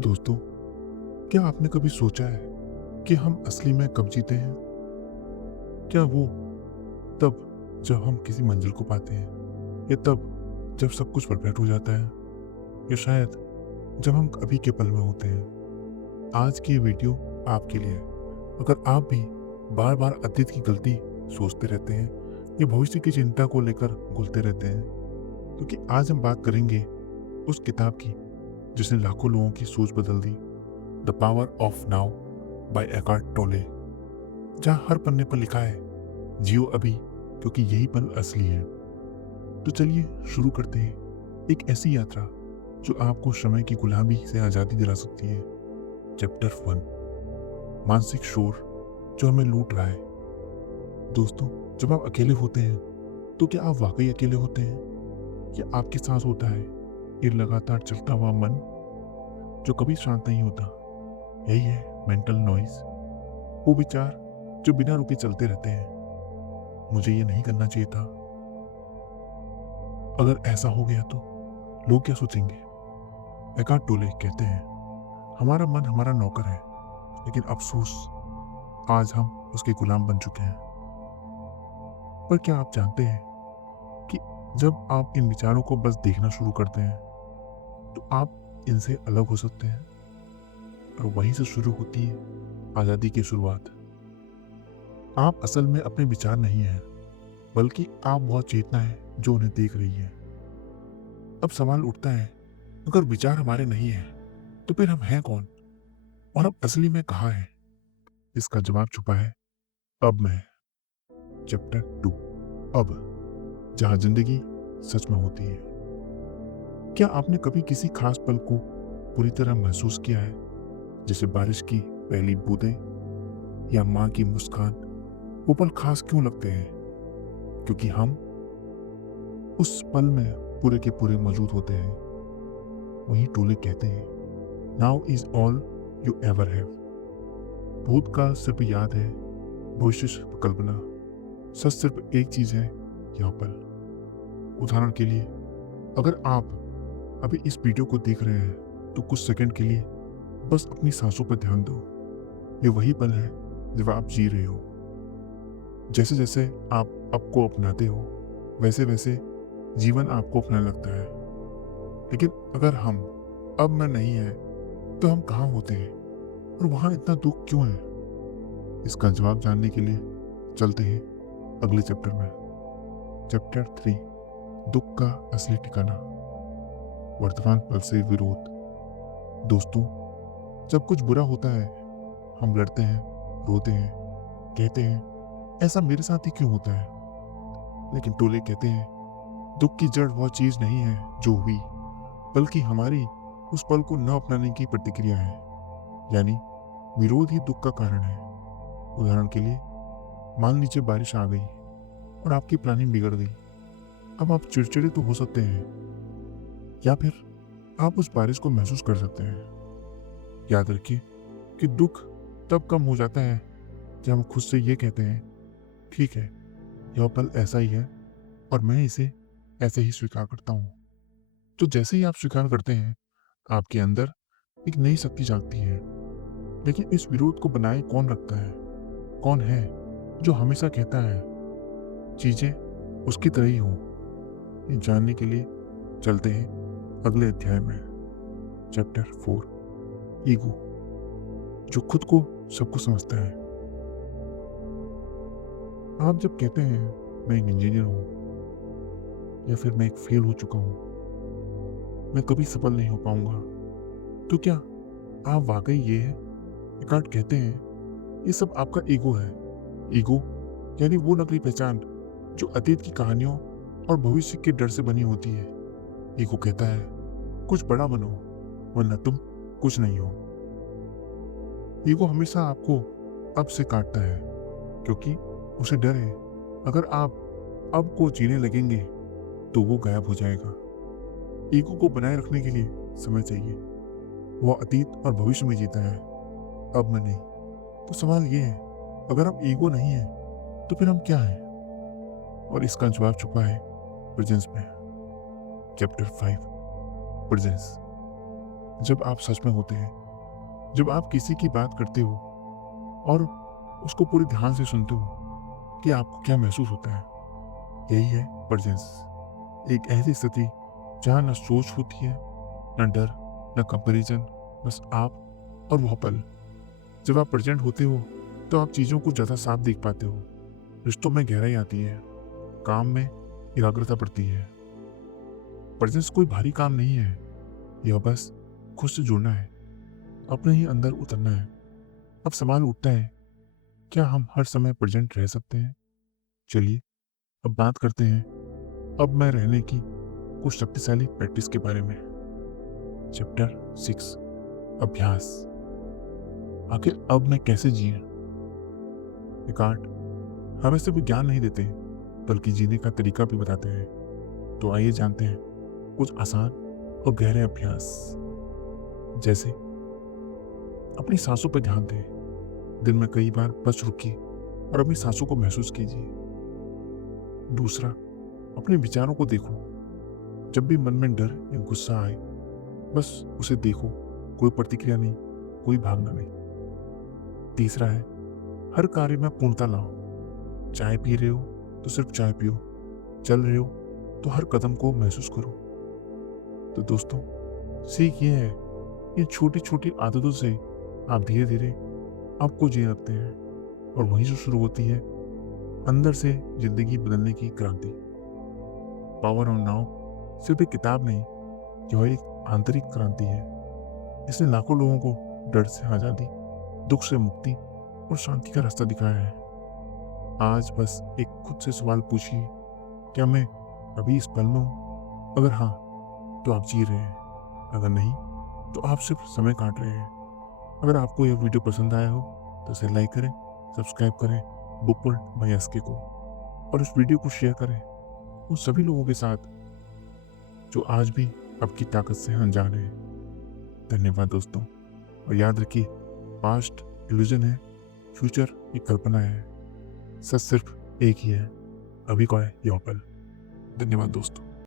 दोस्तों, क्या आपने कभी सोचा है कि हम असली में कब जीते हैं? क्या वो तब जब हम किसी मंजिल को पाते हैं, या तब जब सब कुछ परफेक्ट हो जाता है, या शायद जब हम अभी के पल में होते हैं? आज की ये वीडियो आपके लिए है। अगर आप भी बार बार अतीत की गलती सोचते रहते हैं या भविष्य की चिंता को लेकर घुलते रहते हैं, क्योंकि आज हम बात करेंगे उस किताब की जिसने लाखों लोगों की सोच बदल दी, the power of now by Eckhart Tolle, जहाँ हर पन्ने पर लिखा है, जियो अभी क्योंकि यही पल असली है। तो चलिए शुरू करते हैं एक ऐसी यात्रा जो आपको समय की गुलामी से आज़ादी दिला सकती है। चैप्टर 1, मानसिक शोर जो हमें लूट रहा है। दोस्तों, जब आप अकेले होते हैं तो क्या आप वाकई अकेले होते हैं, या आपके साथ होता है ये लगातार चलता हुआ मन जो कभी शांत नहीं होता? यही है मेंटल नॉइज, वो विचार जो बिना रुके चलते रहते हैं। मुझे ये नहीं करना चाहिए था, अगर ऐसा हो गया तो लोग क्या सोचेंगे? एकार्ट टोले कहते हैं, हमारा मन हमारा नौकर है, लेकिन अफसोस आज हम उसके गुलाम बन चुके हैं। पर क्या आप जानते हैं कि जब आप इन विचारों को बस देखना शुरू करते हैं तो आप इनसे अलग हो सकते हैं, और वहीं से शुरू होती है आज़ादी की शुरुआत। आप असल में अपने विचार नहीं हैं, बल्कि आप बहुत चेतना है जो उन्हें देख रही है। अब सवाल उठता है, अगर विचार हमारे नहीं है तो फिर हम हैं कौन, और हम असली में कहाँ हैं? इसका जवाब छुपा है अब में। चैप्टर 2, अब, जहाँ जिंदगी सच में होती है। क्या आपने कभी किसी खास पल को पूरी तरह महसूस किया है, जैसे बारिश की पहली बूंदें या माँ की मुस्कान? वो पल खास क्यों लगते हैं? क्योंकि हम उस पल में पूरे के पूरे मौजूद होते हैं। वही टोले कहते हैं, now is all you ever have. भूतकाल सिर्फ याद है, भविष्य सिर्फ कल्पना, सच सिर्फ एक चीज है, यह पल। उदाहरण के लिए, अगर आप अभी इस वीडियो को देख रहे हैं तो कुछ सेकंड के लिए बस अपनी सांसों पर ध्यान दो। ये वही पल है जब आप जी रहे हो। जैसे जैसे आप आपको अपनाते हो, वैसे वैसे जीवन आपको अपनाने लगता है। लेकिन अगर हम अब में नहीं है तो हम कहाँ होते हैं, और वहाँ इतना दुख क्यों है? इसका जवाब जानने के लिए चलते हैं अगले चैप्टर में। चैप्टर 3, दुख का असली ठिकाना, वर्तमान पल से विरोध। दोस्तों, जब कुछ बुरा होता है हम लड़ते हैं, रोते हैं, कहते हैं ऐसा मेरे साथ ही क्यों होता है। लेकिन टोले कहते हैं, दुख की जड़ वह चीज नहीं है जो हुई, बल्कि हमारी उस पल को न अपनाने की प्रतिक्रिया है। यानी विरोध ही दुख का कारण है। उदाहरण के लिए, मान लीजिए बारिश आ गई और आपकी प्लानिंग बिगड़ गई। अब आप चिड़चिड़े तो हो सकते हैं, या फिर आप उस बारिश को महसूस कर सकते हैं। याद रखिए कि दुख तब कम हो जाता है जब हम खुद से ये कहते हैं, ठीक है, यह पल ऐसा ही है और मैं इसे ऐसे ही स्वीकार करता हूँ। तो जैसे ही आप स्वीकार करते हैं, आपके अंदर एक नई शक्ति जागती है। लेकिन इस विरोध को बनाए कौन रखता है? कौन है जो हमेशा कहता है चीजें उसकी तरह ही हों? ये जानने के लिए चलते हैं अगले अध्याय में। चैप्टर 4, ईगो, जो खुद को सब कुछ समझता है। आप जब कहते हैं मैं एक इंजीनियर हूँ, या फिर मैं एक फेल हो चुका हूँ, मैं कभी सफल नहीं हो पाऊंगा, तो क्या आप वाकई ये है? एकार्ट कहते हैं, ये सब आपका ईगो है। ईगो यानी वो नकली पहचान जो अतीत की कहानियों और भविष्य के डर से बनी होती है। ईगो कहता है, कुछ बड़ा बनो वरना तुम कुछ नहीं हो। ईगो हमेशा आपको अब से काटता है, क्योंकि उसे डर है अगर आप अब को जीने लगेंगे तो वो गायब हो जाएगा। ईगो को बनाए रखने के लिए समय चाहिए। वो अतीत और भविष्य में जीता है, अब में नहीं। तो सवाल ये है, अगर हम ईगो नहीं है तो फिर हम क्या हैं? और इसका जवाब छुपा है प्रेजेंस में। Chapter 5, presence. जब आप सच में होते हैं, जब आप किसी की बात करते हो और उसको पूरी ध्यान से सुनते हो कि आपको क्या महसूस होता है। यही है प्रेजेंस, एक ऐसी स्थिति जहाँ न सोच होती है, न डर, न कंपैरिजन, बस आप और वह पल। जब आप प्रेजेंट होते हो तो आप चीज़ों को ज़्यादा साफ देख पाते हो, रिश्तों में गहराई आती है, काम में एकाग्रता बढ़ती है। प्रेजेंस कोई भारी काम नहीं है, यह बस खुद से जुड़ना है, अपने ही अंदर उतरना है। अब सवाल उठता है, क्या हम हर समय प्रेजेंट रह सकते हैं? चलिए अब बात करते हैं अब मैं रहने की कुछ शक्तिशाली प्रैक्टिस के बारे में। चैप्टर 6, अभ्यास। आखिर अब मैं कैसे जिए? एकार्ट हमें सिर्फ ज्ञान नहीं देते, बल्कि जीने का तरीका भी बताते हैं। तो आइए जानते हैं कुछ आसान और गहरे अभ्यास। जैसे अपनी सांसों पर ध्यान दें, दिन में कई बार बस रुकिए और अपनी सांसों को महसूस कीजिए। दूसरा, अपने विचारों को देखो, जब भी मन में डर या गुस्सा आए बस उसे देखो, कोई प्रतिक्रिया नहीं, कोई भावना नहीं। तीसरा है, हर कार्य में पूर्णता लाओ, चाय पी रहे हो तो सिर्फ चाय पियो, चल रहे हो तो हर कदम को महसूस करो। तो दोस्तों, सीख ये है, इन छोटी छोटी आदतों से आप धीरे धीरे आपको जीने लगते हैं, और वहीं से शुरू होती है अंदर से जिंदगी बदलने की क्रांति। पावर ऑन नाउ सिर्फ एक किताब नहीं, यह एक आंतरिक क्रांति है। इसने लाखों लोगों को डर से आजादी, दुख से मुक्ति और शांति का रास्ता दिखाया है। आज बस एक खुद से सवाल पूछिए, क्या मैं अभी इस पल में हूँ? अगर हाँ, तो आप जी रहे हैं, अगर नहीं तो आप सिर्फ समय काट रहे हैं। अगर आपको यह वीडियो पसंद आया हो तो इसे लाइक करें, सब्सक्राइब करें बुक वर्ल्ड बाय एसके को, और इस वीडियो को शेयर करें उन सभी लोगों के साथ जो आज भी आपकी ताकत से अनजान है। धन्यवाद दोस्तों, और याद रखिए, पास्ट इल्यूजन है, फ्यूचर एक कल्पना है, सच सिर्फ एक ही है, अभी का है यह पल। धन्यवाद दोस्तों।